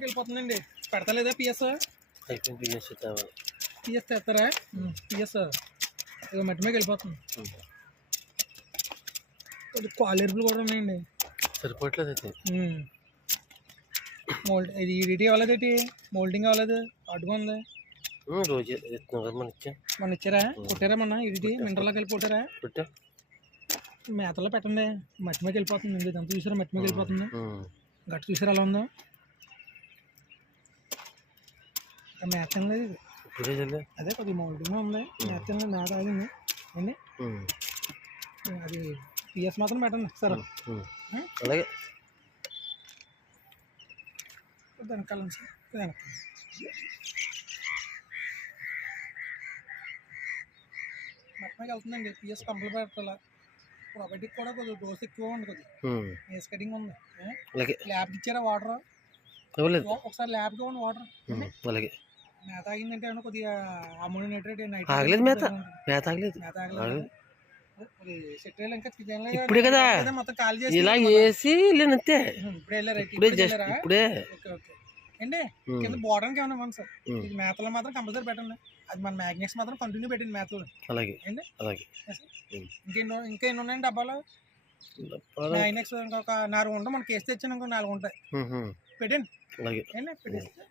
మీదకి వెళ్ళిపోతుందండి. పెడతలేదా PS? PS తెస్తారా? PS ఇక మట్టి మీదకి వెళ్ళిపోతుంది. కాలేరుపులు కూడా ఉన్నాయండి. సరిపోవట్లేదు అయితే. ఇది ఈడిటీ అవ్వలేదేటి? మోల్డింగ్ అవ్వలేదు, అడ్డుగా ఉంది. రోజు మొన్న ఇచ్చారా? కొట్టారా మొన్న ఈడిటీ? మినరల్లోకి వెళ్ళి కొట్టారా? మేతల్లో పెట్టండి, మట్టి మీదకి వెళ్ళిపోతుంది. ఇదంతా చూసారా? మట్టి మీదకి వెళ్ళిపోతుంది. గట్టు చూసారా ఎలా ఉందో? మేత లేదు ఇది. అదే కొద్దిగా మౌల్టింగ్ ఉంది. మేత ఆగింది అండి. అది పిఎస్ మాత్రం పెట్టండి సార్. అలాగే వెనకాల వెనక మట్టకి వెళ్తుందండి. పిఎస్ కంప్లీట్ పెట్టాల. ప్రాపర్టీకి కూడా కొద్దిగా డోస్ ఎక్కువ ఉంది. కొద్దిగా ఏస్ కటింగ్ ఉంది. ల్యాబ్కి ఇచ్చారా వాటర్? ఒకసారి ల్యాబ్కి ఇవ్వండి వాటర్. అలాగే మేత ఆగిందంటే ఏమన్నా కొద్దిగా అమోనియం నైట్రేట్ ఆగలేదు. మేత ఆగలేదు. ఇప్పుడే కదా మొత్తం ఖాళీ చేసి ఇలా వేసి వెళ్ళానంతే. ఇప్పుడే వెళ్ళారా? ఇప్పుడే అండి. కింద బోర్డర్కి ఏమన్నా ఇవ్వండి సార్. ఇది మేతలో మాత్రం కంపల్సరీ పెట్టండి. అది మన మ్యాగ్నెట్స్ మాత్రం కంటిన్యూ పెట్టండి మేతలు. అలాగే అండి. అలాగే ఇంకా ఎన్ని ఉన్నాయండి డబ్బాలు? మ్యాగ్నెట్స్ ఇంకొక 4 ఉంటాయి. మనకి కేసు తెచ్చాను ఇంకో 4 ఉంటాయి. పెట్టండి. అలాగే పెట్టేస్తే